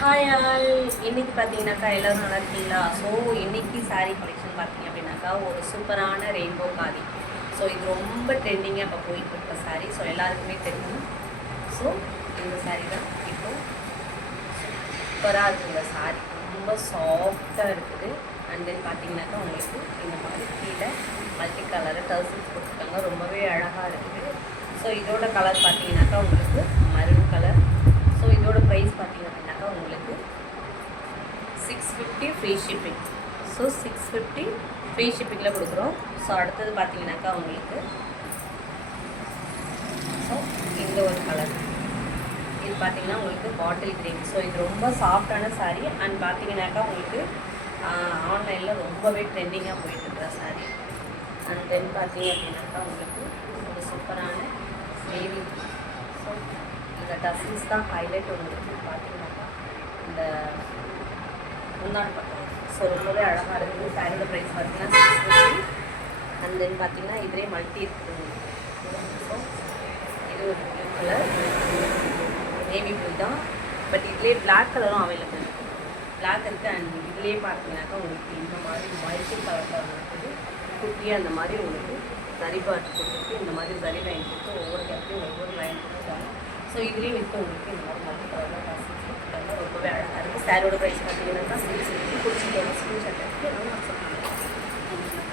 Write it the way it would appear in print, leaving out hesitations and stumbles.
Hi all, இன்னைக்கு பார்த்தீங்கன்னாக்கா எல்லோரும் நல்லா இருக்கீங்களா? ஸோ இன்னைக்கு saree கலெக்ஷன் பார்த்தீங்க அப்படின்னாக்கா ஒரு சூப்பரான ரெயின்போ காதி. ஸோ இது ரொம்ப ட்ரெண்டிங்காக இப்போ போயிட்டு இருக்க saree. ஸோ எல்லாருக்குமே தெரியும். ஸோ இந்த saree தான் இப்போ சூப்பராக இருக்குது. இந்த saree ரொம்ப சாஃப்டாக இருக்குது. அண்ட் தென் பார்த்தீங்கன்னாக்கா உங்களுக்கு இந்த மாதிரி கீழே மல்டி கலரு டர்சல்ஸ் கொடுத்துருக்காங்க. ரொம்பவே அழகாக இருக்குது. ஸோ இதோட கலர் பார்த்தீங்கன்னாக்கா உங்களுக்கு மரூன் கலர். ஸோ இதோட ப்ரைஸ் பார்த்தீங்க அப்படின்னாக்கா உங்களுக்கு 650 ஃப்ரீ ஷிப்பிங். ஸோ 650 ஃப்ரீ ஷிப்பிங்கில் கொடுக்குறோம். ஸோ அடுத்தது பார்த்தீங்கன்னாக்கா உங்களுக்கு ஸோ இந்த ஒரு கலர் இது பார்த்தீங்கன்னா உங்களுக்கு பாட்டில் க்ரீன். ஸோ இது ரொம்ப சாஃப்டான saree அண்ட் பார்த்தீங்கன்னாக்கா உங்களுக்கு ஆன்லைனில் ரொம்பவே ட்ரெண்டிங்காக போயிட்டுருக்குற saree. அண்ட் தென் பார்த்தீங்க அப்படின்னாக்கா உங்களுக்கு ஒரு சூப்பரான நேவி. ஸோ இந்த டசில்ஸ் தான் ஹைலைட் உங்களுக்கு பார்த்தீங்கன்னாக்கா இந்த முன்னாடி பக்கம். ஸோ ரொம்பவே அழகாக இருக்குது. சாரியோட ப்ரைஸ் பார்த்தீங்கன்னா 650. அண்ட் தென் பார்த்தீங்கன்னா இதிலே மல்டி இருக்குது. ஸோ இது ஒரு ப்ளூ கலர், நேவி ப்ளூ தான். பட் இதுலேயே பிளாக் கலரும் அவைலபிள் இருக்குது. பிளாக் இருக்குது. அண்ட் இதுலேயே பார்த்தீங்கன்னாக்கா உங்களுக்கு இந்த மாதிரி மல்டி கலரில் இருக்குது. குட்டியாக அந்த மாதிரி உங்களுக்கு சரி பாட்டு கொடுத்துருக்கு. இந்த மாதிரி சரி லைன் கொடுத்து ஒவ்வொரு கேப்லையும் ஒவ்வொரு லைன் கொடுத்துருக்காங்க. ஸோ இதுலேயும் விற்று உங்களுக்கு இந்த மாதிரி மல்டி கலரில் காசு கொடுத்துருக்காங்க. ரொம்பவே அழகாக இருக்குது. சாரியோட ப்ரைஸ் பார்த்தீங்கன்னாக்கா 650. பிடிச்சிட்டு ஸ்க்ரீன்ஷாட் எடுத்து நான் வாட்ஸ்அப் பண்ணுறேன்.